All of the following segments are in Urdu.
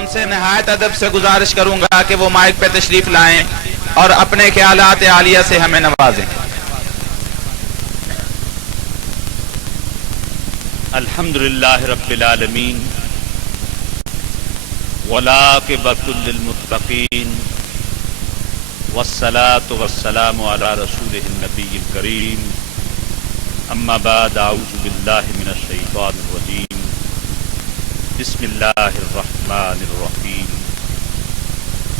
ان سے نہایت ادب سے گزارش کروں گا کہ وہ مائک پہ تشریف لائیں اور اپنے خیالات عالیہ سے ہمیں نوازیں۔ الحمدللہ رب العالمین والعاقبۃ للمتقین والصلاة والسلام علی رسولہ النبی الکریم، اما بعد، اعوذ باللہ من الشیطان الرجیم، بسم اللہ الرحمن الرحیم۔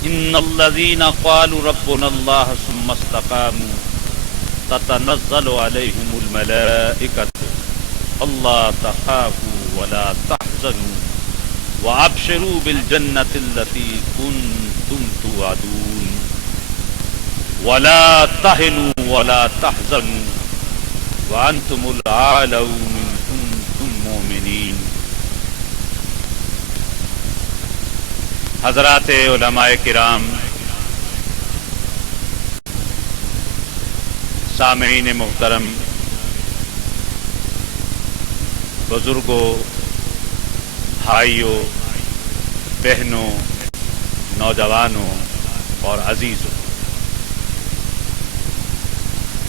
ان الذین قالوا ربنا اللہ ثم استقاموا تتنزل علیہم الملائکۃ اللہ تخافوا ولا تحزنوا وابشروا بالجنۃ التی کنتم توعدون ولا تهنوا ولا تحزنوا وانتم الاعلون ان کنتم مؤمنین۔ حضرات علماء کرام، سامعین محترم، بزرگوں، بھائیوں، بہنوں، نوجوانوں اور عزیزوں،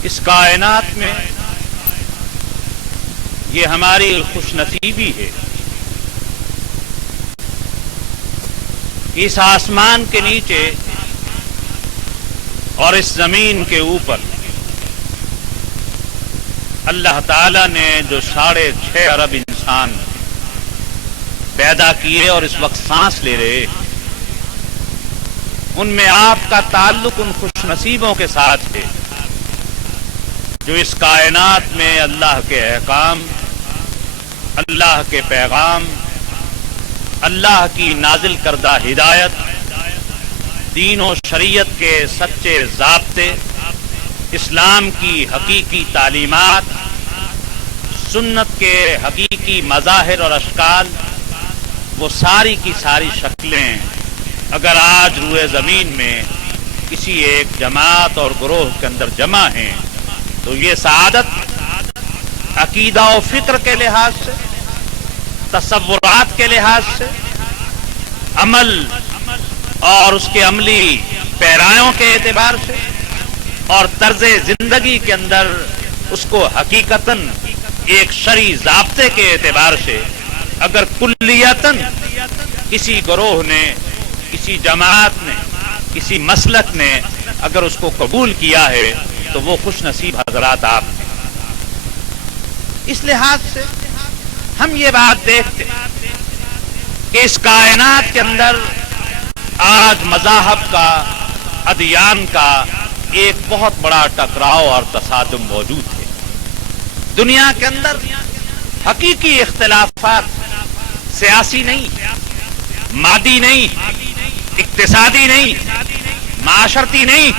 اس کائنات میں یہ ہماری خوش نصیبی ہے کہ اس آسمان کے نیچے اور اس زمین کے اوپر اللہ تعالی نے جو 6.5 ارب انسان پیدا کیے اور اس وقت سانس لے رہے، ان میں آپ کا تعلق ان خوش نصیبوں کے ساتھ ہے جو اس کائنات میں اللہ کے احکام، اللہ کے پیغام، اللہ کی نازل کردہ ہدایت، دین و شریعت کے سچے ضابطے، اسلام کی حقیقی تعلیمات، سنت کے حقیقی مظاہر اور اشکال، وہ ساری کی ساری شکلیں اگر آج روئے زمین میں کسی ایک جماعت اور گروہ کے اندر جمع ہیں تو یہ سعادت عقیدہ و فکر کے لحاظ سے، تصورات کے لحاظ سے، عمل اور اس کے عملی پیرایوں کے اعتبار سے اور طرز زندگی کے اندر اس کو حقیقتاً ایک شرعی ضابطے کے اعتبار سے اگر کلیتاً کسی گروہ نے، کسی جماعت نے، کسی مسلک نے اگر اس کو قبول کیا ہے تو وہ خوش نصیب حضرات آپ ہیں۔ اس لحاظ سے ہم یہ بات دیکھتے کہ اس کائنات کے اندر آج مذاہب کا، ادیان کا ایک بہت بڑا ٹکراؤ اور تصادم موجود ہے۔ دنیا کے اندر حقیقی اختلافات سیاسی نہیں، مادی نہیں، اقتصادی نہیں، معاشرتی نہیں،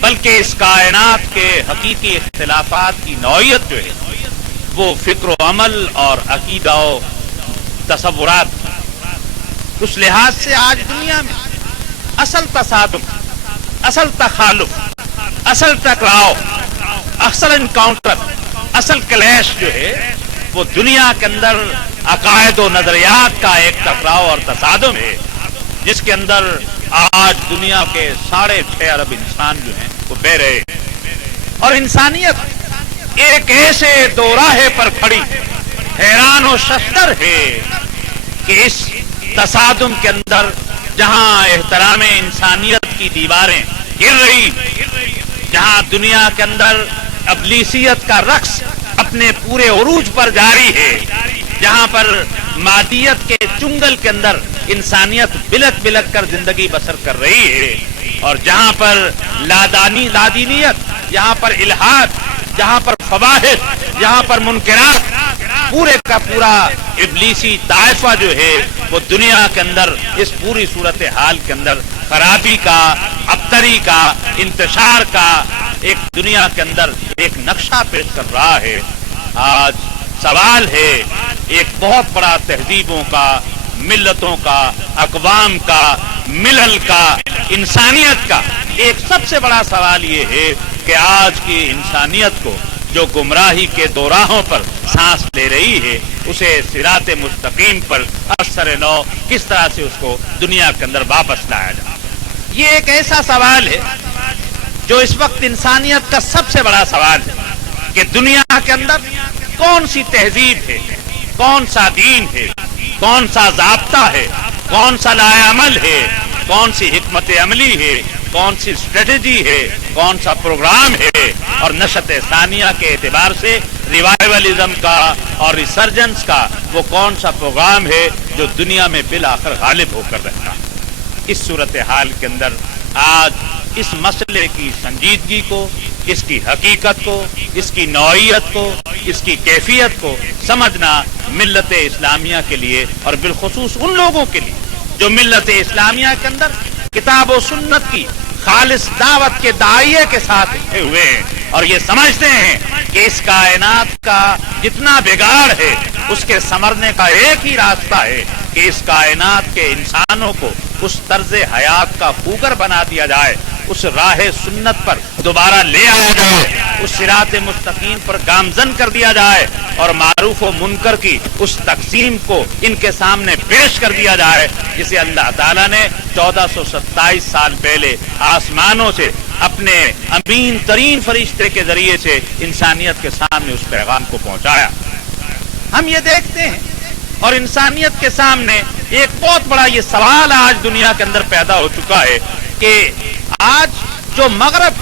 بلکہ اس کائنات کے حقیقی اختلافات کی نوعیت جو ہے وہ فکر و عمل اور عقیدہ و تصورات۔ اس لحاظ سے آج دنیا میں اصل تصادم، اصل تخالف، اصل ٹکراؤ، اصل انکاؤنٹر، اصل کلیش جو ہے وہ دنیا کے اندر عقائد و نظریات کا ایک ٹکراؤ اور تصادم ہے، جس کے اندر آج دنیا کے 6.5 ارب انسان جو ہیں وہ بہ رہے، اور انسانیت ایک ایسے دوراہے پر کھڑی حیران و ششدر ہے کہ اس تصادم کے اندر جہاں احترام انسانیت کی دیواریں گر رہی، جہاں دنیا کے اندر ابلیسیت کا رقص اپنے پورے عروج پر جاری ہے، جہاں پر مادیت کے چنگل کے اندر انسانیت بلک بلک کر زندگی بسر کر رہی ہے، اور جہاں پر لادینیت، جہاں پر الحاد، جہاں پر فواحش، جہاں پر منکرات، پورے کا پورا ابلیسی طائفہ جو ہے وہ دنیا کے اندر اس پوری صورتحال کے اندر خرابی کا، ابتری کا، انتشار کا ایک دنیا کے اندر ایک نقشہ پیش کر رہا ہے۔ آج سوال ہے ایک بہت بڑا تہذیبوں کا، ملتوں کا، اقوام کا، ملل کا، انسانیت کا ایک سب سے بڑا سوال یہ ہے کہ آج کی انسانیت کو جو گمراہی کے دو راہوں پر سانس لے رہی ہے اسے صراط مستقیم پر اثر نو کس طرح سے اس کو دنیا کے اندر واپس لایا جائے. یہ ایک ایسا سوال ہے جو اس وقت انسانیت کا سب سے بڑا سوال ہے کہ دنیا کے اندر کون سی تہذیب ہے، کون سا دین ہے، کون سا ضابطہ ہے، کون سا لائے عمل ہے، کون سی حکمت عملی ہے، کون سی اسٹریٹجی ہے، کون سا پروگرام ہے، اور نشت ثانیہ کے اعتبار سے ریوائولزم کا اور ریسرجنس کا وہ کون سا پروگرام ہے جو دنیا میں بالآخر غالب ہو کر رہتا ہے. اس صورتحال کے اندر آج اس مسئلے کی سنجیدگی کو، اس کی حقیقت کو، اس کی نوعیت کو، اس کی کیفیت کو سمجھنا ملت اسلامیہ کے لیے اور بالخصوص ان لوگوں کے لیے جو ملت اسلامیہ کے اندر کتاب و سنت کی خالص دعوت کے داعیے کے ساتھ اٹھے ہوئے ہیں اور یہ سمجھتے ہیں کہ اس کائنات کا جتنا بگاڑ ہے اس کے سنورنے کا ایک ہی راستہ ہے کہ اس کائنات کے انسانوں کو اس طرز حیات کا خوگر بنا دیا جائے، اس راہ سنت پر دوبارہ لے آیا جائے، اس صراط مستقیم پر گامزن کر دیا جائے اور معروف و منکر کی اس تقسیم کو ان کے سامنے پیش کر دیا جائے جسے اللہ تعالیٰ نے 1427 سال پہلے آسمانوں سے اپنے امین ترین فرشتے کے ذریعے سے انسانیت کے سامنے اس پیغام کو پہنچایا. ہم یہ دیکھتے ہیں اور انسانیت کے سامنے ایک بہت بڑا یہ سوال آج دنیا کے اندر پیدا ہو چکا ہے کہ آج جو مغرب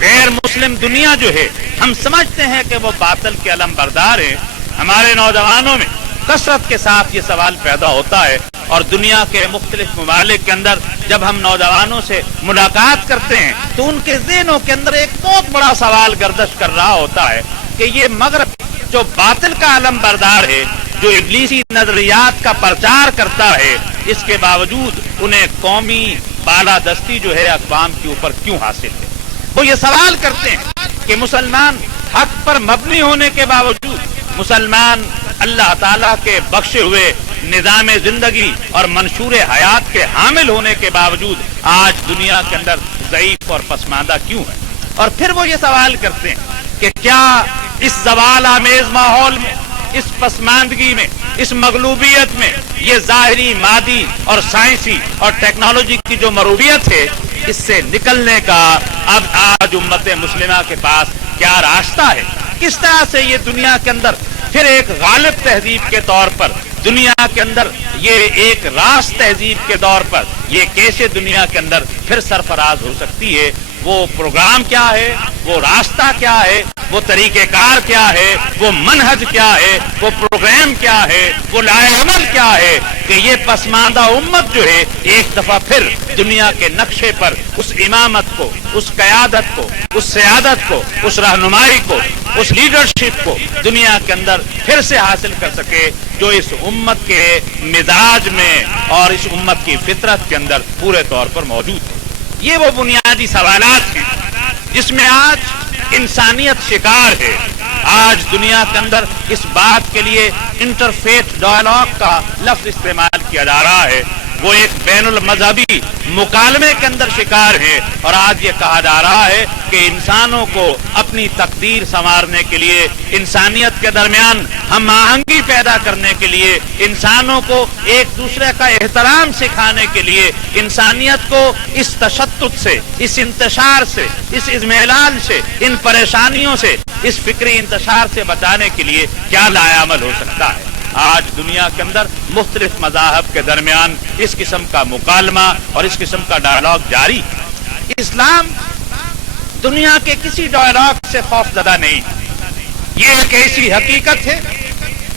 غیر مسلم دنیا جو ہے ہم سمجھتے ہیں کہ وہ باطل کے علم بردار ہیں. ہمارے نوجوانوں میں کثرت کے ساتھ یہ سوال پیدا ہوتا ہے اور دنیا کے مختلف ممالک کے اندر جب ہم نوجوانوں سے ملاقات کرتے ہیں تو ان کے ذہنوں کے اندر ایک بہت بڑا سوال گردش کر رہا ہوتا ہے کہ یہ مغرب جو باطل کا علم بردار ہے، جو ابلیسی نظریات کا پرچار کرتا ہے، اس کے باوجود انہیں قومی بالادستی جو ہے اقوام کے اوپر کیوں حاصل ہے. وہ یہ سوال کرتے ہیں کہ مسلمان حق پر مبنی ہونے کے باوجود، مسلمان اللہ تعالیٰ کے بخشے ہوئے نظام زندگی اور منشور حیات کے حامل ہونے کے باوجود آج دنیا کے اندر ضعیف اور پسماندہ کیوں ہے. اور پھر وہ یہ سوال کرتے ہیں کہ کیا اس زوال آمیز ماحول میں، اس پسماندگی میں، اس مغلوبیت میں یہ ظاہری، مادی اور سائنسی اور ٹیکنالوجی کی جو مروریت ہے اس سے نکلنے کا اب آج امت مسلمہ کے پاس کیا راستہ ہے؟ کس طرح سے یہ دنیا کے اندر پھر ایک غالب تہذیب کے طور پر، دنیا کے اندر یہ ایک راست تہذیب کے طور پر یہ کیسے دنیا کے اندر پھر سرفراز ہو سکتی ہے؟ وہ پروگرام کیا ہے، وہ راستہ کیا ہے، وہ طریقہ کار کیا ہے، وہ منہج کیا ہے، وہ پروگرام کیا ہے، وہ لائے عمل کیا ہے کہ یہ پسماندہ امت جو ہے ایک دفعہ پھر دنیا کے نقشے پر اس امامت کو، اس قیادت کو، اس سیادت کو، اس رہنمائی کو، اس لیڈرشپ کو دنیا کے اندر پھر سے حاصل کر سکے جو اس امت کے مزاج میں اور اس امت کی فطرت کے اندر پورے طور پر موجود ہے. یہ وہ بنیادی سوالات ہیں جس میں آج انسانیت شکار ہے. آج دنیا کے اندر اس بات کے لیے انٹرفیتھ ڈائلاگ کا لفظ استعمال کیا جا رہا ہے، وہ ایک بین المذہبی مکالمے کے اندر شکار ہے اور آج یہ کہا جا رہا ہے کہ انسانوں کو اپنی تقدیر سنوارنے کے لیے، انسانیت کے درمیان ہم آہنگی پیدا کرنے کے لیے، انسانوں کو ایک دوسرے کا احترام سکھانے کے لیے، انسانیت کو اس تشدد سے، اس انتشار سے، اس اضمحلال سے، ان پریشانیوں سے، اس فکری انتشار سے بچانے کے لیے کیا لائے عمل ہو سکتا ہے. آج دنیا کے اندر مختلف مذاہب کے درمیان اس قسم کا مکالمہ اور اس قسم کا ڈائلاگ جاری ہے. اسلام دنیا کے کسی ڈائلاگ سے خوف زدہ نہیں. یہ ایک ایسی حقیقت ہے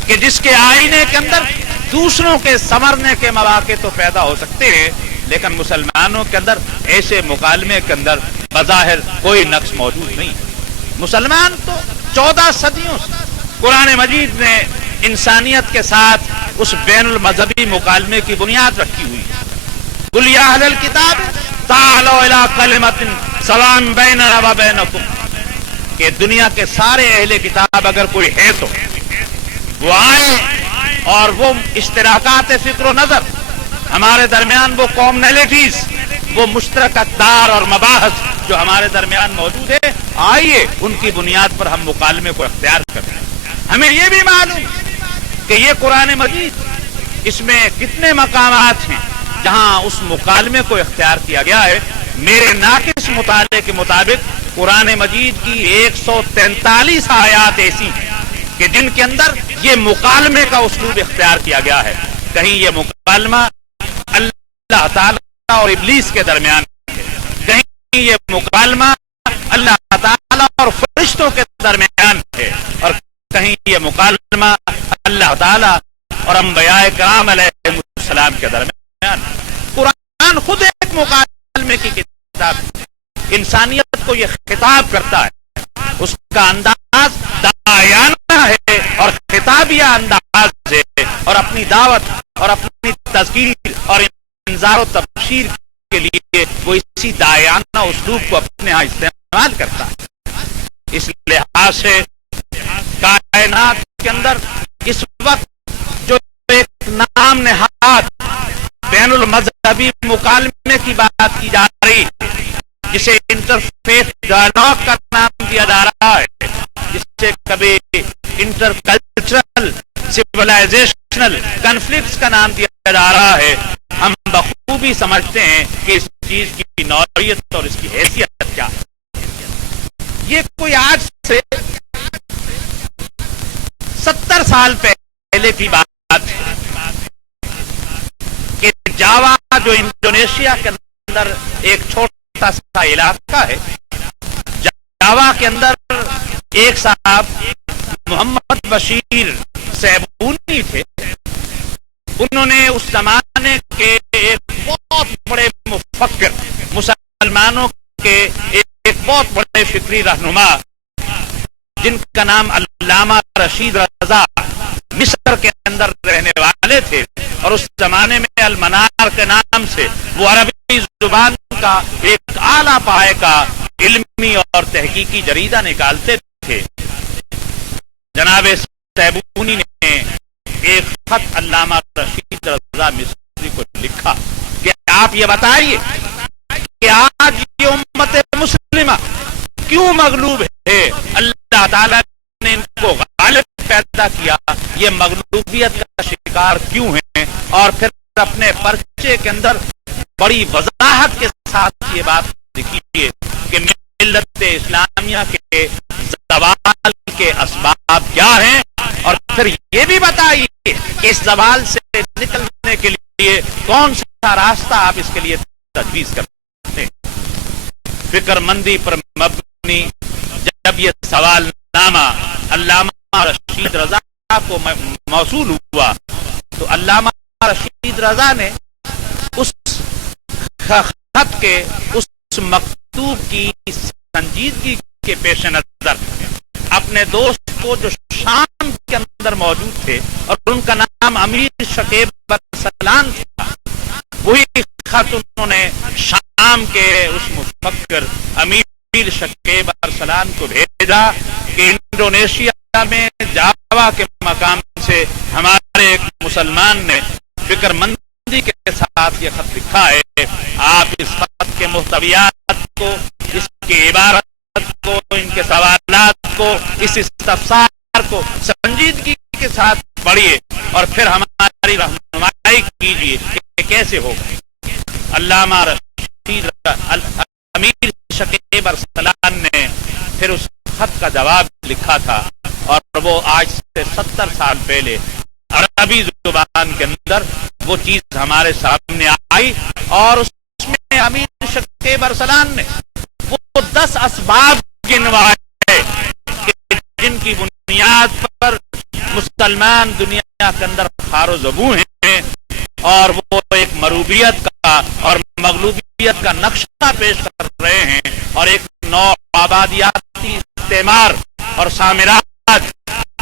کہ جس کے آئینے کے اندر دوسروں کے سنورنے کے مواقع تو پیدا ہو سکتے ہیں لیکن مسلمانوں کے اندر ایسے مکالمے کے اندر بظاہر کوئی نقص موجود نہیں. مسلمان تو 14 صدیوں سے قرآن مجید نے انسانیت کے ساتھ اس بین المذہبی مکالمے کی بنیاد رکھی ہوئی ہے. قل یا اہل الکتاب تعالوا الی کلمۃ سواء بیننا و بینکم، کہ دنیا کے سارے اہل کتاب اگر کوئی ہے تو وہ آئیں اور وہ اشتراکات فکر و نظر، ہمارے درمیان وہ کامنلٹیز، وہ مشترک اقدار اور مباحث جو ہمارے درمیان موجود ہے، آئیے ان کی بنیاد پر ہم مکالمے کو اختیار کریں۔ ہمیں یہ بھی معلوم کہ یہ قرآن مجید، اس میں کتنے مقامات ہیں جہاں اس مکالمے کو اختیار کیا گیا ہے۔ میرے ناقص مطالعے کے مطابق قرآن مجید کی 143 آیات ایسی ہیں کہ جن کے اندر یہ مکالمے کا اسلوب اختیار کیا گیا ہے۔ کہیں یہ مکالمہ اللہ تعالیٰ اور ابلیس کے درمیان ہے، کہیں یہ مکالمہ اللہ تعالیٰ اور فرشتوں کے درمیان ہے، اور کہیں یہ مکالمہ اللہ تعالیٰ اور انبیاء کرام علیہ السلام کے درمیان۔ قرآن خود ایک مکالمے کی کتاب ہے، انسانیت کو یہ خطاب کرتا ہے، اس کا انداز داعیانہ ہے اور خطابیہ انداز ہے، اور اپنی دعوت اور اپنی تذکیر اور انذار و تبشیر کے لیے وہ اسی داعیانہ اسلوب کو اپنے ہاں استعمال کرتا ہے۔ اس لحاظ سے کائنات کے اندر اس وقت جو ایک نام نہاد بین المذہبی مکالمے کی بات کی جا رہی ہے، جسے انٹرفیتھ ڈائلاگ کا نام دیا جا رہا ہے، جسے کبھی انٹر کلچرل سیولائزیشنل کنفلکٹس کا نام دیا جا رہا ہے، ہم بخوبی سمجھتے ہیں کہ اس چیز کی نوعیت اور اس کی حیثیت کیا ہے۔ یہ کوئی آج سے 70 سال پہلے کی بات ہے کہ جاوا جو انڈونیشیا کے اندر ایک چھوٹا سا علاقہ ہے، جاوا کے اندر ایک صاحب محمد بشیر سیبونی تھے۔ انہوں نے اس زمانے کے ایک بہت بڑے مفکر، مسلمانوں کے ایک بہت بڑے فکری رہنما جن کا نام علامہ رشید رضا، مصر کے اندر رہنے والے تھے، اور اس زمانے میں المنار کے نام سے وہ عربی زبان کا ایک اعلیٰ پائے کا علمی اور تحقیقی جریدہ نکالتے تھے۔ جناب سیبونی نے ایک خط علامہ رشید رضا مصری کو لکھا کہ آپ یہ بتائیے کہ آج یہ امت مسلمہ کیوں مغلوب ہے؟ اللہ تعالیٰ نے ان کو غالب پیدا کیا، یہ مغلوبیت کا شکار کیوں ہیں؟ اور پھر اپنے پرچے کے اندر بڑی وضاحت کے ساتھ یہ بات لکھیے کہ ملت اسلامیہ کے زوال کے اسباب کیا ہیں، اور پھر یہ بھی بتائیے کہ اس زوال سے نکلنے کے لیے کون سا راستہ آپ اس کے لیے تجویز کرتے ہیں۔ فکر مندی پر مبنی جب یہ سوال نامہ علامہ رشید رضا کو موصول ہوا تو علامہ رشید رضا نے اس خط کے اس مکتوب کی سنجیدگی کے پیش نظر اپنے دوست کو جو شام کے اندر موجود تھے اور ان کا نام امیر شکیب ارسلان تھا، وہی خط انہوں نے شام کے اس مفکر امیر شکیب ارسلان کو بھیجا کہ انڈونیشیا میں جاوا کے مقام سے ہمارے ایک مسلمان نے فکر مندی کے ساتھ یہ خط لکھا ہے، آپ اس خط کے محتویات کو، اس کی عبارت کو، ان کے سوالات کو، اس استفسار کو سنجیدگی کے ساتھ پڑھیے اور پھر ہماری رہنمائی کیجیے کہ کیسے ہوگا۔ علامہ رشید امیر شکیب ارسلان نے پھر اس خط کا جواب لکھا تھا، اور وہ آج سے 70 سال پہلے عربی زبان کے اندر وہ چیز ہمارے سامنے آئی، اور اس میں امیر شکیب ارسلان نے وہ 10 اسباب گنوائے جن کی بنیاد پر مسلمان دنیا کے اندر خار و زبوں ہیں، اور وہ ایک مروبیت کا اور مغلوبیت کا نقشہ پیش کر رہے ہیں، اور ایک نو آبادیاتی استعمار اور سامراج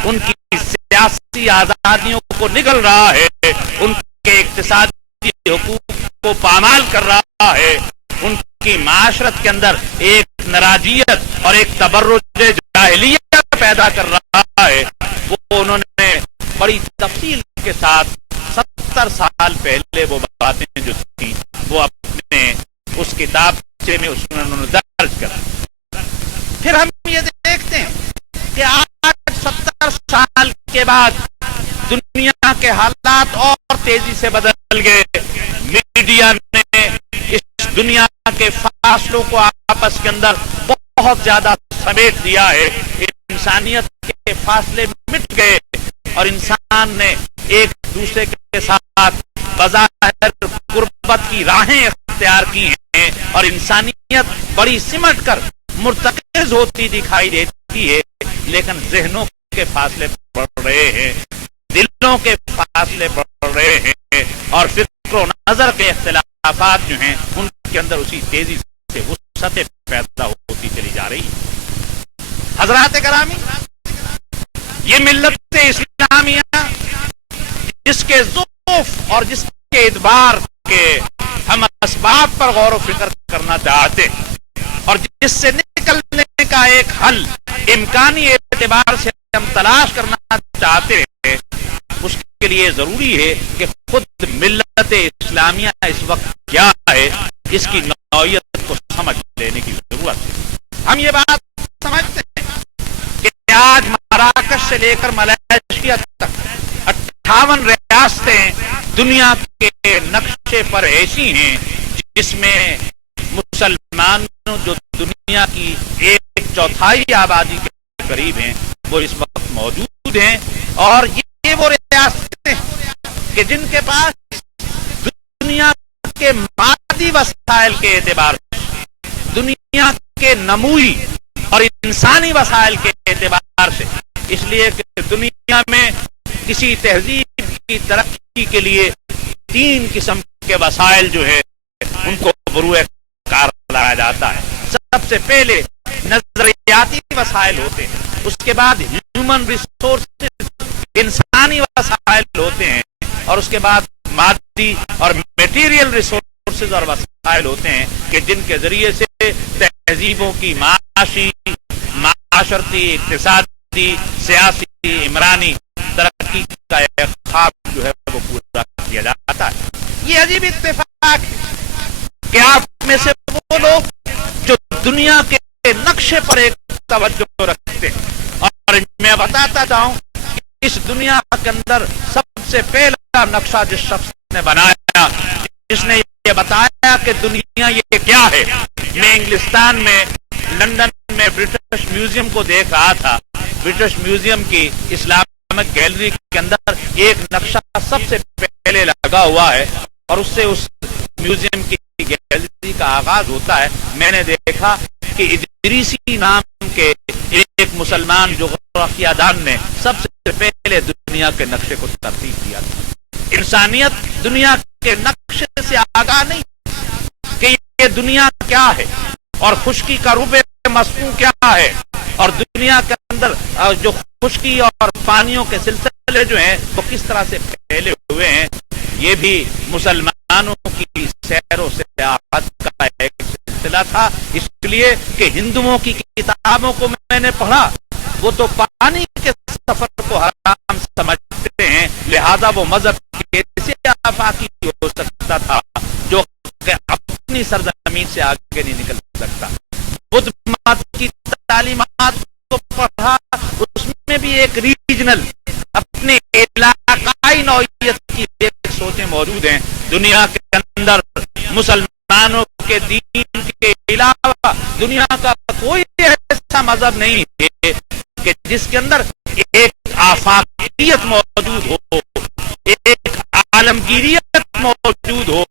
ان کی سیاسی آزادیوں کو نگل رہا ہے، ان کے اقتصادی حقوق کو پامال کر رہا ہے، ان کی معاشرت کے اندر ایک ناراضیت اور ایک تبرج جاہلیت پیدا کر رہا ہے۔ وہ انہوں نے بڑی تفصیل کے ساتھ 70 سال پہلے وہ باتیں جو تھی وہ اپنے اس کتاب میں انہوں نے درج کر. پھر ہم یہ دیکھتے ہیں کہ آج 70 سال کے بعد دنیا کے حالات اور تیزی سے بدل گئے. میڈیا نے اس دنیا کے فاصلوں کو آپس کے اندر بہت زیادہ سمیٹ دیا ہے. انسانیت کے فاصلے مٹ گئے اور انسان نے ایک دوسرے کے ساتھ بظاہر قربت کی راہیں اختیار کی ہیں اور انسانیت بڑی سمٹ کر مرتکز ہوتی دکھائی دیتی ہے. لیکن ذہنوں کے فاصلے بڑھ رہے ہیں, دلوں کے فاصلے بڑھ رہے ہیں اور فکر و نظر کے اختلافات جو ہیں ان کے اندر اسی تیزی سے وسعتیں پیدا ہوتی چلی جا رہی ہے. حضرات گرامی, یہ ملت اسلامیہ جس کے ذوف اور جس کے ادبار کے ہم اسباب پر غور و فکر کرنا چاہتے اور جس سے نکلنے کا ایک حل امکانی اعتبار سے ہم تلاش کرنا چاہتے ہیں, اس کے لیے ضروری ہے کہ خود ملت اسلامیہ اس وقت کیا ہے اس کی نوعیت کو سمجھ لینے کی ضرورت ہے. ہم یہ بات سمجھتے ہیں کہ آج مراکش سے لے کر ملائیشیا تک 58 ریاستیں دنیا کے نقشے پر ایسی ہیں جس میں مسلمان جو دنیا کی 1/4 آبادی کے قریب ہیں وہ اس وقت موجود ہیں. اور یہ وہ ریاستیں کہ جن کے پاس دنیا کے مادی وسائل کے اعتبار سے, دنیا کے نموئی اور انسانی وسائل کے اعتبار سے, اس لیے کہ دنیا میں کسی تہذیب کی ترقی کے لیے 3 قسم کے وسائل جو ہے ان کو بروئے کار لایا جاتا ہے. سب سے پہلے نظریاتی وسائل ہوتے ہیں, اس کے بعد ہیومن ریسورسز انسانی وسائل ہوتے ہیں اور اس کے بعد مادی اور میٹیریل ریسورسز اور وسائل ہوتے ہیں کہ جن کے ذریعے سے تہذیبوں کی معاشی, معاشرتی, اقتصادی, سیاسی, عمرانی ترقی کا ایک خواب جو ہے وہ پورا کیا جاتا ہے. یہ عجیب اتفاق ہے کہ آپ میں سے وہ لوگ جو دنیا کے نقشے پر ایک توجہ رکھتے ہیں اور میں بتاتا چاہوں اس دنیا کے اندر سب سے پہلا نقشہ جس شخص نے بنایا, جس نے یہ بتایا کہ دنیا یہ کیا ہے. میں انگلستان میں لندن میں برٹش میوزیم کو دیکھ رہا تھا. برٹش میوزیم کی اسلامک گیلری کے اندر ایک نقشہ سب سے پہلے لگا ہوا ہے اور اس سے اس میوزیم کی گیلری کا آغاز ہوتا ہے. میں نے دیکھا کہ ادریسی نام کے ایک مسلمان جغرافیہ دان نے سب سے پہلے دنیا کے نقشے کو ترتیب دیا تھا. انسانیت دنیا کے نقشے سے آگاہ نہیں کہ یہ دنیا کیا ہے اور خشکی کا رب مسموع کیا ہے اور دنیا کے اندر جو خشکی اور پانیوں کے سلسلے جو ہیں وہ کس طرح سے پھیلے ہوئے ہیں. یہ بھی مسلمانوں کی سیر و سیاحت کا ایک سلسلہ تھا, اس لیے کہ ہندوؤں کی کتابوں کو میں نے پڑھا, وہ تو پانی کے سفر کو حرام سمجھتے ہیں, لہذا وہ مذہب کیسے آفاقی ہو سکتا تھا جو کہ اپنی سرزمین سے آگے نہیں نکل سکتا. بدھ مت کی تعلیمات کو پڑھا, اس میں بھی ایک ریجنل اپنے علاقائی نوعیت کی ایک سوچیں موجود ہیں. دنیا کے اندر مسلمانوں کے دین کے علاوہ دنیا کا کوئی ایسا مذہب نہیں ہے کہ جس کے اندر ایک آفاقیت موجود ہو, ایک عالمگیریت موجود ہو,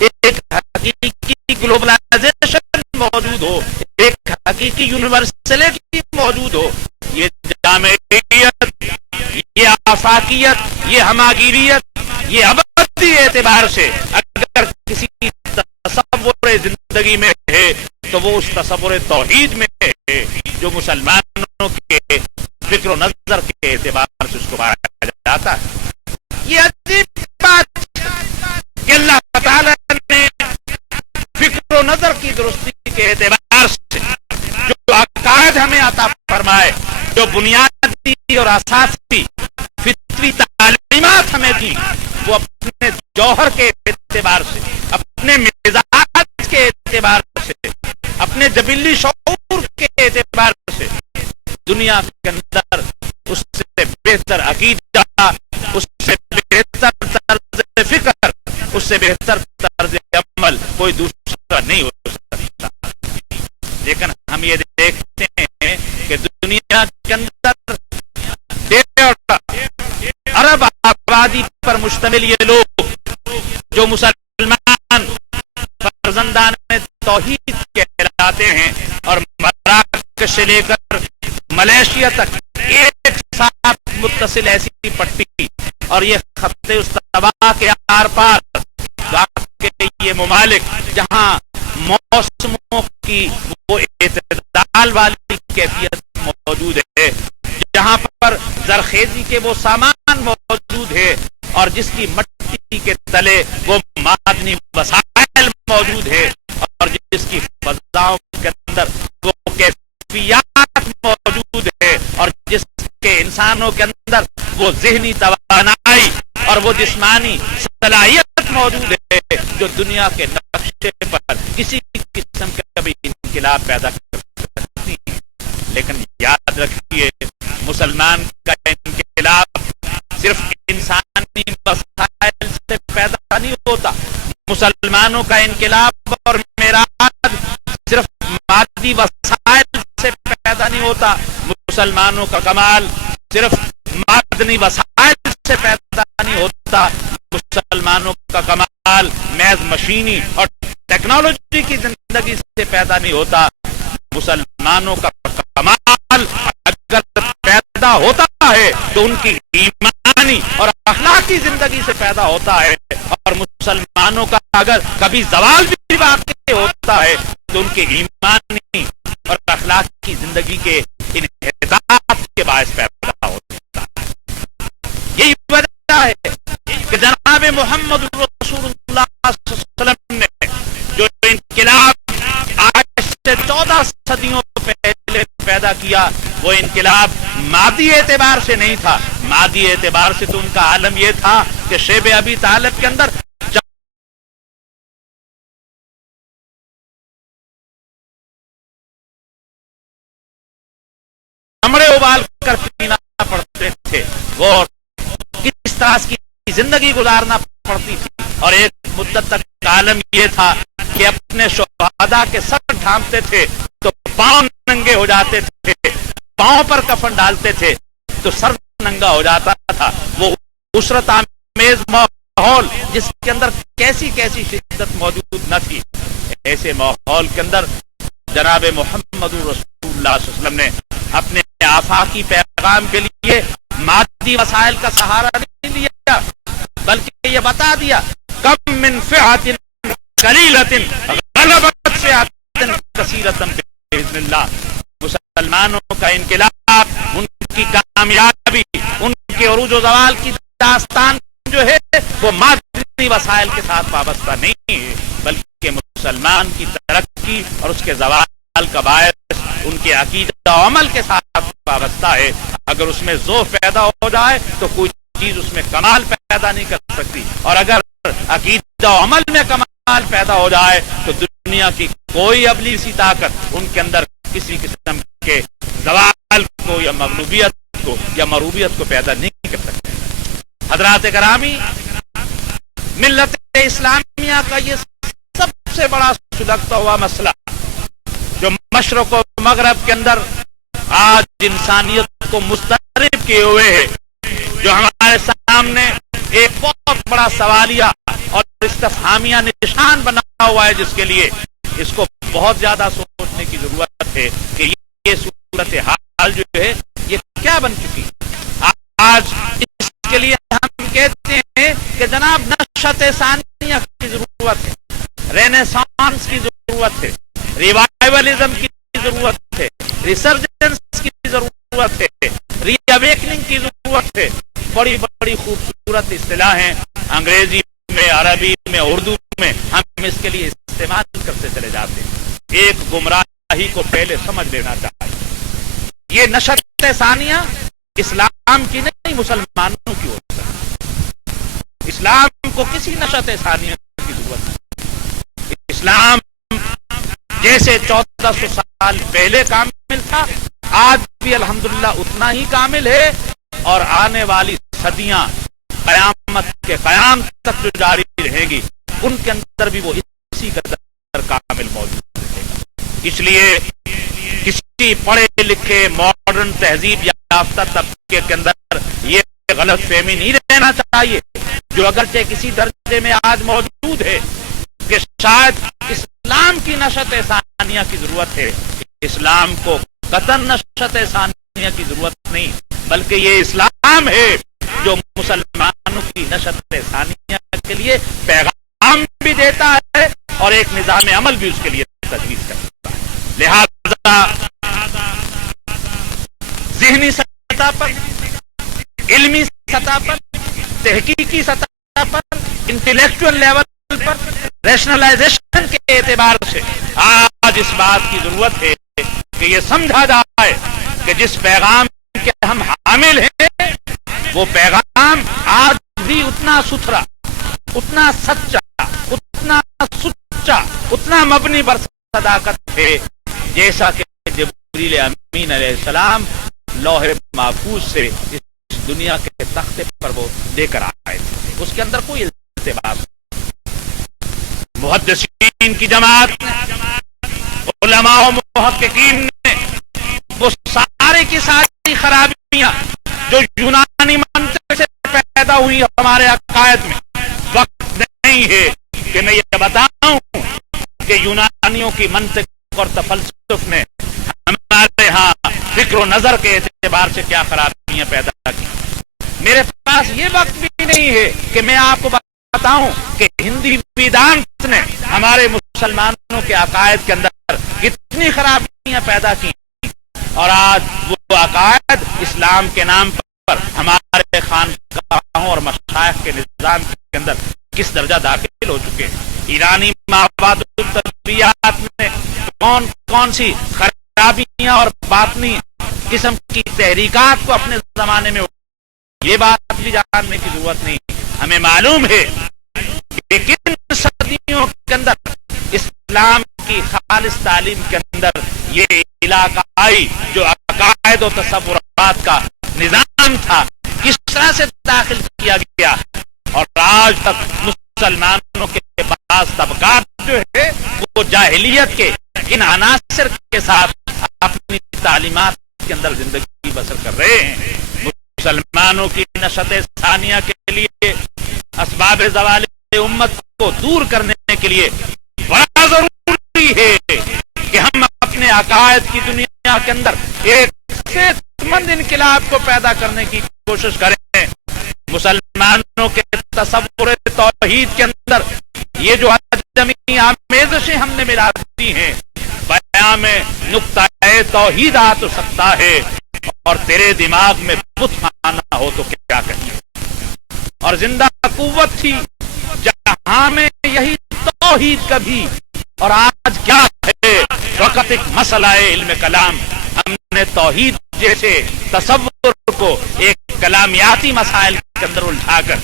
ایک حقیقی گلوبلائزیشن موجود ہو, ایک حقیقی یونیورسلٹی موجود ہو. یہ جامعیت, یہ آفاقیت, یہ ہماگیریت, یہ ابدی اعتبار سے اگر کسی تصور زندگی میں ہے تو وہ اس تصور توحید میں ہے جو مسلمانوں کے فکر و نظر کے اعتبار سے اس کو پایا جاتا ہے. یہ عجیب بات کہ اللہ تعالی نے فکر و نظر کی درستی کے اعتبار سے جو عقائد ہمیں عطا فرمائے, جو بنیادی اور اساسی فطری تعلیمات ہمیں دی, وہ اپنے جوہر کے اعتبار سے, اپنے مزاج کے اعتبار سے, اپنے جبلی شعور کے اعتبار سے دنیا کے اندر اس سے بہتر عقیدہ، اس سے بہتر طرز فکر، اس سے بہتر طرز عمل کوئی دوسرا نہیں ہو سکتا. لیکن ہم یہ دیکھتے ہیں کہ دنیا کے اندر 1.5 ارب آبادی پر مشتمل یہ لوگ جو مسلمان فرزندان توحید کہلاتے ہیں، اور مراکش سے لے کر ملیشیا تک ایک ساتھ متصل ایسی پٹی، اور یہ خط استوا کے آر پار کے یہ ممالک جہاں موسموں کی وہ اعتدال والی کیفیت موجود ہے، جہاں پر زرخیزی کے وہ سامان موجود ہے، اور جس کی مٹی کے تلے وہ معدنی وسائل موجود ہے، اور جس کی فضاؤں کے اندر وہ کیفیات موجود ہے، اور جس کے انسانوں کے اندر وہ ذہنی توانائی اور وہ جسمانی صلاحیت موجود ہے جو دنیا کے نقشے پر کسی قسم کا بھی انقلاب پیدا کر سکتی ہے. لیکن یاد رکھیے، مسلمان کا انقلاب صرف انسانی وسائل سے پیدا نہیں ہوتا، مسلمانوں کا انقلاب اور معراج صرف مادی وسائل سے پیدا نہیں ہوتا، مسلمانوں کا کمال صرف معدنی وسائل سے پیدا نہیں ہوتا، مسلمانوں کا کمال محض مشینی اور ٹیکنالوجی کی زندگی سے پیدا نہیں ہوتا. مسلمانوں کا کمال اگر پیدا ہوتا ہے تو ان کی ایمانی اور اخلاقی زندگی سے پیدا ہوتا ہے، اور مسلمانوں کا اگر کبھی زوال بھی واقع ہوتا ہے تو ان کے ایمانی اور اخلاقی زندگی کے انحطاط کے باعث پیدا ہوتا ہے. یہی وجہ ہے کہ جناب محمد رسول اللہ صلی اللہ علیہ وسلم نے جو انقلاب آج سے 14 صدیوں پہلے پیدا کیا، وہ انقلاب مادی اعتبار سے نہیں تھا. مادی اعتبار سے تو ان کا عالم یہ تھا کہ شیب ابی طالب کے اندر چمڑے ابال کر پینا پڑتے تھے، وہ کس طرح کی زندگی گزارنا پڑتی تھی، اور ایک مدت تک عالم یہ تھا کہ اپنے شہداء کے سر ڈھانپتے تھے تو پاؤں ننگے ہو جاتے تھے، پاؤں پر کفن ڈالتے تھے تو سر ننگا ہو جاتا تھا. وہ عشرت آمیز ماحول جس کے اندر کیسی کیسی شدت موجود نہ تھی، ایسے ماحول کے اندر جناب محمد رسول اللہ صلی اللہ علیہ وسلم نے اپنے آفاقی پیغام کے لیے مادی وسائل کا سہارا نہیں لیا، بلکہ یہ بتا دیا کم من فئۃ قلیلۃ غلبت فئۃ کثیرۃ باذن اللہ. مسلمانوں کا انقلاب، ان کی کامیابی، ان کے عروج و زوال کی داستان جو ہے وہ مادی وسائل کے ساتھ وابستہ نہیں ہے، بلکہ مسلمان کی ترقی اور اس کے زوال کا باعث ان کے عقیدہ و عمل کے ساتھ وابستہ ہے. اگر اس میں ذوق پیدا ہو جائے تو کوئی چیز اس میں کمال پیدا نہیں کر سکتی، اور اگر عقیدہ و عمل میں کمال پیدا ہو جائے تو دنیا کی کوئی ابلیسی طاقت ان کے اندر کسی قسم کے زوال کو یا مغلوبیت کو یا مروبیت کو پیدا نہیں کر سکتے. حضرات کرامی، ملت اسلامیہ کا یہ سب سے بڑا سلگتا ہوا مسئلہ جو مشرق و مغرب کے اندر آج انسانیت کو مضطرب کیے ہوئے ہے، جو ہمارے سامنے ایک بہت بڑا سوالیہ اور استفہامیہ نشان بنا ہوا ہے، جس کے لیے اس کو بہت زیادہ سوچنے کی ضرورت ہے کہ یہ صورتحال جو ہے یہ کیا بن چکی. آج اس کے لیے ہم کہتے ہیں کہ جناب نشأت ثانیہ کی ضرورت ہے، رینیسانس کی ضرورت ہے، ریوائولزم کی ضرورت ہے، ریسرجنس کی ضرورت ہے، ری اویکننگ کی ضرورت ہے. بڑی بڑی خوبصورت اصطلاحیں انگریزی میں، عربی میں، اردو میں ہم اس کے لیے استعمال کرتے چلے جاتے ہیں. ایک گمراہی کو پہلے سمجھ لینا چاہیے، یہ نشأت ثانیہ اسلام کی نہیں، مسلمانوں کی ہوتا ہے. اسلام کو کسی نشأت ثانیہ کی ضرورت نہیں. اسلام جیسے 14 1400 سال پہلے کامل تھا، آج بھی الحمدللہ اتنا ہی کامل ہے، اور آنے والی صدیاں قیامت کے قیام تک جو جاری رہیں گی ان کے اندر بھی وہ اسی قدر کامل موجود رہے گا۔ اس لیے کسی پڑھے لکھے ماڈرن تہذیب یافتہ طبقے کے اندر یہ غلط فہمی نہیں رہنا چاہیے، جو اگرچہ کسی درجے میں آج موجود ہے، کہ شاید اسلام کی نشت ثانیہ کی ضرورت ہے۔ اسلام کو قطعاً نشت ثانیہ کی ضرورت نہیں، بلکہ یہ اسلام ہے جو مسلمانوں کی نشت ثانیہ کے لیے پیغام بھی دیتا ہے اور ایک نظام عمل بھی اس کے لیے تجویز کرتا ہے۔ لہذا ذہنی سطح پر، علمی سطح پر، تحقیقی سطح پر، انٹلیکچوئل لیول پر، ریشنلائزیشن کے اعتبار سے آج اس بات کی ضرورت ہے کہ یہ سمجھا جائے کہ جس پیغام کے ہم حامل ہیں وہ پیغام آج بھی اتنا ستھرا، اتنا سچا، اتنا سچا، اتنا مبنی بر صداقت ہے جیسا کہ جبریل امین علیہ السلام لوح محفوظ سے اس دنیا کے تختے پر وہ لے کر آئے تھے۔ اس کے اندر کوئی التباس، محدثین کی جماعت نے، علماء و محققین نے وہ سارے کی ساری خرابیاں جو یونانی منطق سے پیدا ہوئی ہمارے عقائد میں، وقت نہیں ہے کہ میں یہ بتاؤں کہ یونانیوں کی منطق اور تفلسف نے ہمارے ہاں فکر و نظر کے اعتبار سے کیا خرابیاں پیدا کی۔ میرے پاس یہ وقت بھی نہیں ہے کہ میں آپ کو بتاؤں کہ ہندی ویدانت نے ہمارے مسلمانوں کے عقائد کے اندر کتنی خرابیاں پیدا کی، اور آج وہ عقائد اسلام کے نام پر ہمارے خانقاہوں اور مشائخ کے نظام کے اندر کس درجہ داخل ہو چکے ہیں۔ ایرانی مابعد الطبیعیات میں کون کون سی خرابیاں اور باطنی قسم کی تحریکات کو اپنے زمانے میں، یہ بات بھی جاننے کی ضرورت نہیں۔ ہمیں معلوم ہے کہ کن صدیوں کے اندر اسلام کی خالص تعلیم کے اندر یہ علاقائی جو عقائد و تصورات کا نظام تھا کس طرح سے داخل کیا گیا، اور آج تک مسلمانوں کے پاس طبقات جو ہے وہ جاہلیت کے ان عناصر کے ساتھ اپنی تعلیمات کے اندر زندگی بسر کر رہے ہیں۔ مسلمانوں کی نشت ثانیہ کے لیے اسباب زوال امت کو دور کرنے کے لیے بڑا ضروری ہے کہ ہم اپنے عقائد کی دنیا کے اندر ایک صحت مند انقلاب کو پیدا کرنے کی کوشش کریں۔ مسلمانوں کے تصور توحید کے اندر یہ جو اجمی آمیزشیں ہم نے ملا دی ہیں، بیان میں نقطہ توحید آ تو سکتا ہے اور تیرے دماغ میں بت آنا ہو تو کیا کہیں، اور زندہ قوت تھی جہاں میں یہی توحید کبھی، اور آج کیا ہے وقت ایک مسئلہ علم کلام، ہم نے توحید جیسے تصور کو ایک کلامیاتی مسائل کے اندر الجھا کر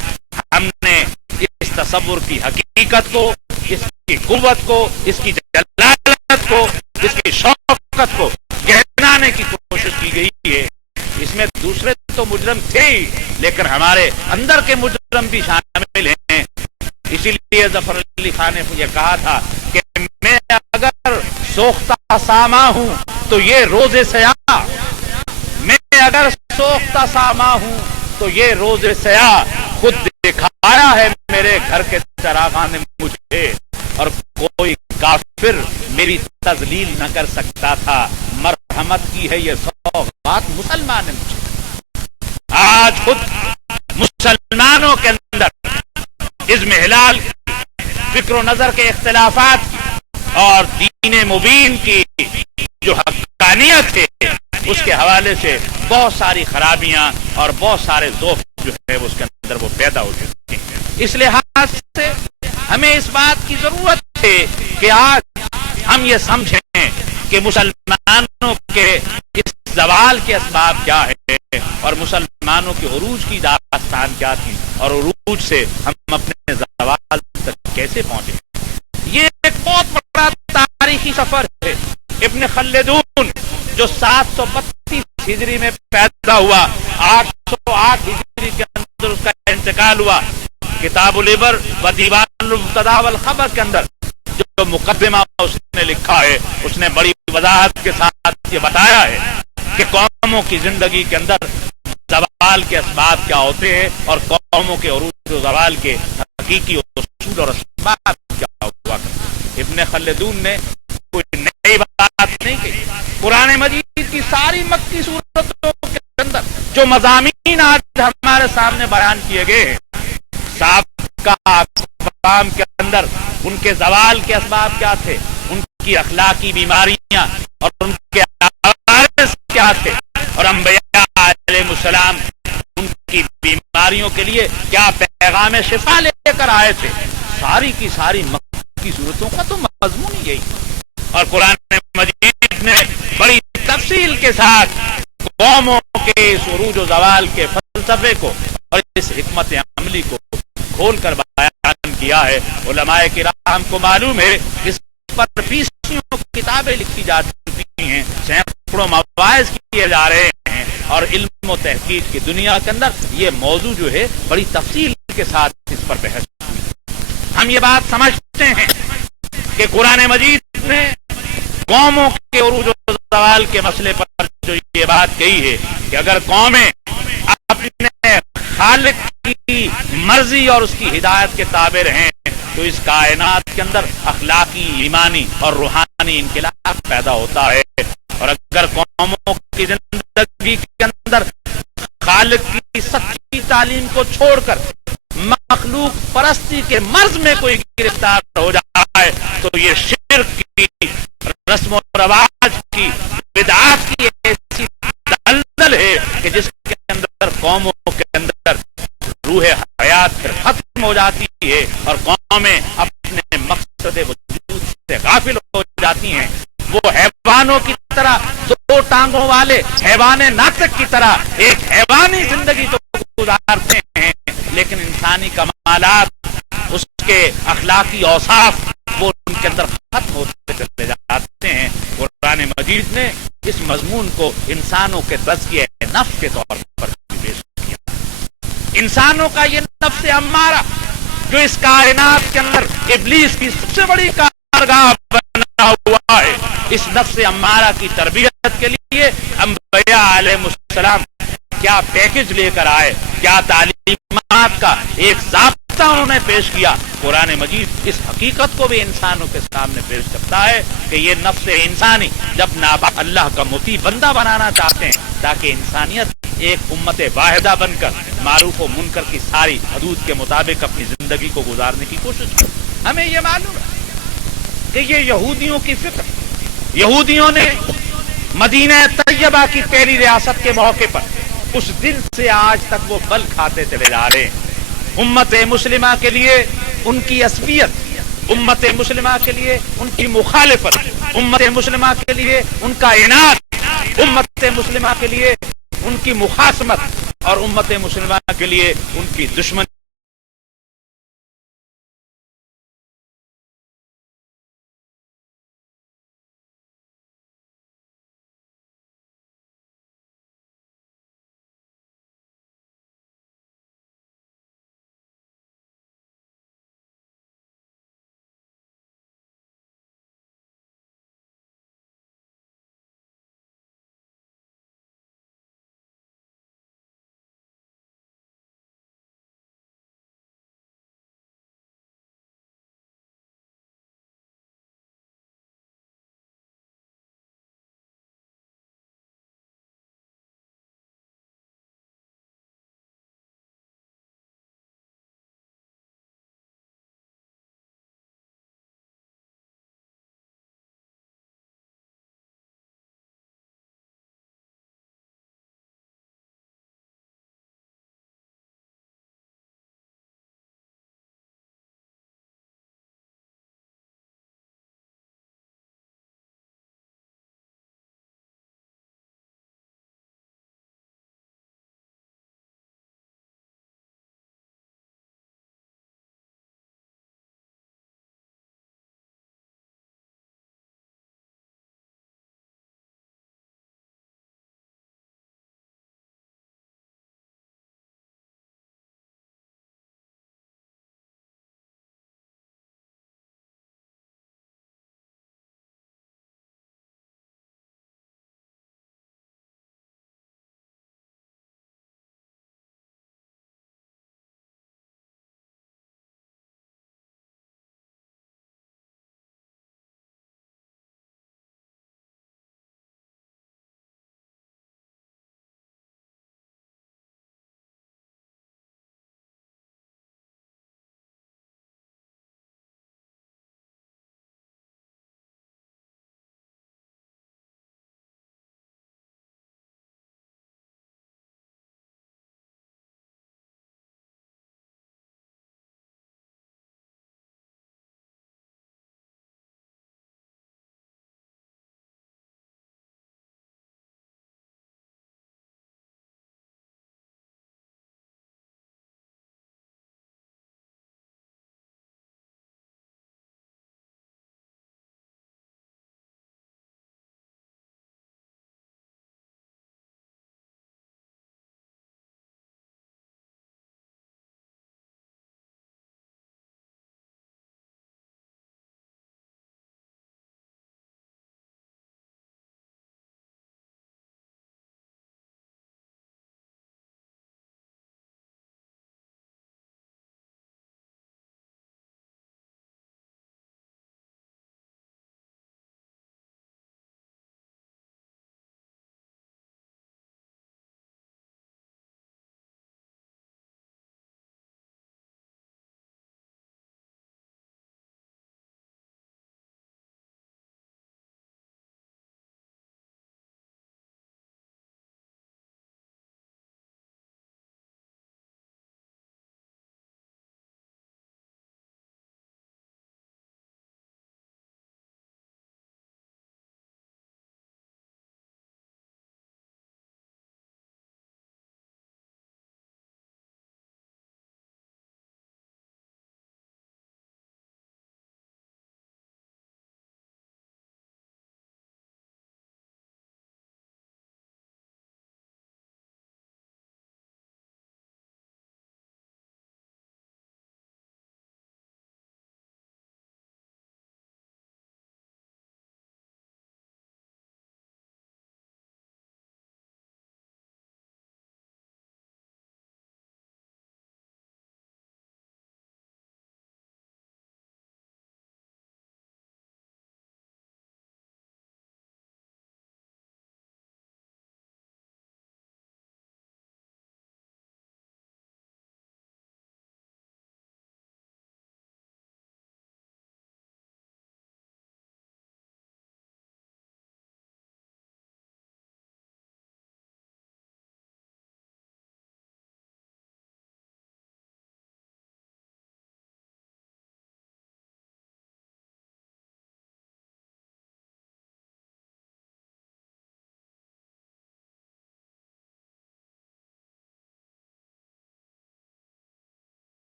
ہم نے اس تصور کی حقیقت کو، اس کی قوت کو، اس کی جلالت کو، اس کی شوقت کو گہرانے کی کوشش کی گئی ہے۔ اس میں دوسرے تو مجرم تھے ہی، لیکن ہمارے اندر کے مجرم بھی شامل ہیں۔ اسی لیے ظفر علی خان نے یہ کہا تھا کہ میں اگر سوختہ ساما ہوں تو یہ روز سیاہ، میں اگر سوختہ ساما ہوں تو یہ روز سیاہ، خود دکھایا ہے میرے گھر کے چراغاں نے مجھے، اور کوئی کافر میری تذلیل نہ کر سکتا تھا، مرحمت کی ہے یہ سوغات مسلمان نے مجھے۔ آج خود مسلمانوں کے اندر اضمحلال فکر و نظر کے اختلافات اور دین مبین کی جو حقانیت ہے اس کے حوالے سے بہت ساری خرابیاں اور بہت سارے ذوق جو ہے اس کے اندر وہ پیدا ہو چکے ہیں۔ اس لحاظ سے ہمیں اس بات کی ضرورت ہے کہ آج ہم یہ سمجھیں کہ مسلمانوں کے اس زوال کے اسباب کیا ہے اور مسلمانوں کے عروج کی داستان کیا تھی، اور عروج سے ہم اپنے زوال تک کیسے پہنچے۔ یہ ایک بہت بڑا تاریخی سفر ہے ابن خلدون جو 732 ہجری میں پیدا ہوا، 808 ہجری کے اندر اس کا انتقال ہوا، کتاب العبر و دیوان المبتدا والخبر کے اندر جو مقدمہ اس نے لکھا ہے، اس نے بڑی وضاحت کے ساتھ یہ بتایا ہے کہ قوموں کی زندگی کے اندر زوال کے اسباب کیا ہوتے ہیں اور قوموں کے عروج و زوال کے حقیقی اصول اور اسباب کیا ہوا کرتے۔ ابن خلدون نے کوئی نئی بات نہیں کی، قرآن مجید کی ساری مکی سورتوں کے اندر جو مضامین آج ہمارے سامنے بیان کیے گئے ہیں، سابقہ اقوام کے اندر ان کے زوال کے اسباب کیا تھے، ان کی اخلاقی بیماریاں اور ان کے عوارض کیا تھے، اور انبیاء علیہ السلام ان کی بیماریوں کے لیے کیا پیغام شفا لے کر آئے تھے، ساری کی ساری مکی صورتوں کا تو مضمون ہی یہی۔ اور قرآن مجید نے بڑی تفصیل کے ساتھ قوموں کے اس عروج و زوال کے فلسفے کو اور اس حکمت عملی کو کھول کر بیان کیا ہے۔ علماء کرام کو معلوم ہے اس پر 20 کتابیں لکھی جا چکی ہیں، سینکڑوں مواعظ کیے جا رہے ہیں، اور علم و تحقیق کی دنیا کے اندر یہ موضوع جو ہے بڑی تفصیل کے ساتھ اس پر بحث ہوئی۔ ہم یہ بات سمجھتے ہیں کہ قرآن مجید نے قوموں کے عروج و زوال کے مسئلے پر جو یہ بات کہی ہے کہ اگر قومیں اپنے خالق کی مرضی اور اس کی ہدایت کے تابع رہیں تو اس کائنات کے اندر اخلاقی، ایمانی اور روحانی انقلاب پیدا ہوتا ہے، اور اگر قوموں کی زندگی کے اندر خالق کی سچی تعلیم کو چھوڑ کر مخلوق پرستی کے مرض میں کوئی گرفتار ہو جائے تو یہ شرک کی، رسم و رواج کی، بدعات کی ایسی دلدل ہے کہ جس کے اندر قوموں کے اندر روح حیات پھر ختم ہو جاتی ہے اور قومیں اپنے مقصد وجود سے غافل ہو جاتی ہیں۔ وہ حیوانوں کی طرح، دو ٹانگوں والے حیوان ناطق کی طرح ایک حیوانی زندگی تو گزارتے ہیں، لیکن انسانی کمالات، اس کے اخلاقی اوصاف وہ ان کے اندر ختم ہوتے چلے جاتے ہیں۔ قرآن مجید نے اس مضمون کو انسانوں کے تزکیہ نفس کے طور پر پیش کیا۔ انسانوں کا یہ نفس امارہ جو اس کائنات کے اندر ابلیس کی سب سے بڑی کارگاہ بنا ہوا ہے، اس نفس امارہ کی تربیت کے لیے انبیاء علیہ السلام کیا پیکج لے کر آئے، کیا تعلیمات کا ایک ضابطہ انہوں نے پیش کیا۔ قرآن مجید اس حقیقت کو بھی انسانوں کے سامنے پیش کرتا ہے کہ یہ نفس انسانی جب ناباک اللہ کا مطیع بندہ بنانا چاہتے ہیں تاکہ انسانیت ایک امت واحدہ بن کر معروف و منکر کی ساری حدود کے مطابق اپنی زندگی کو گزارنے کی کوشش کرے۔ ہمیں یہ معلوم ہے کہ یہ یہودیوں کی فکر، یہودیوں نے مدینہ طیبہ کی پہلی ریاست کے موقع پر اس دن سے آج تک وہ بل کھاتے چلے جا رہے ہیں۔ امت مسلمہ کے لیے ان کی عصبیت، امت مسلمہ کے لیے ان کی مخالفت، امت مسلمہ کے لیے ان کا عناد، امت مسلمہ کے لیے ان کی مخاصمت اور امت مسلمہ کے لیے ان کی دشمنی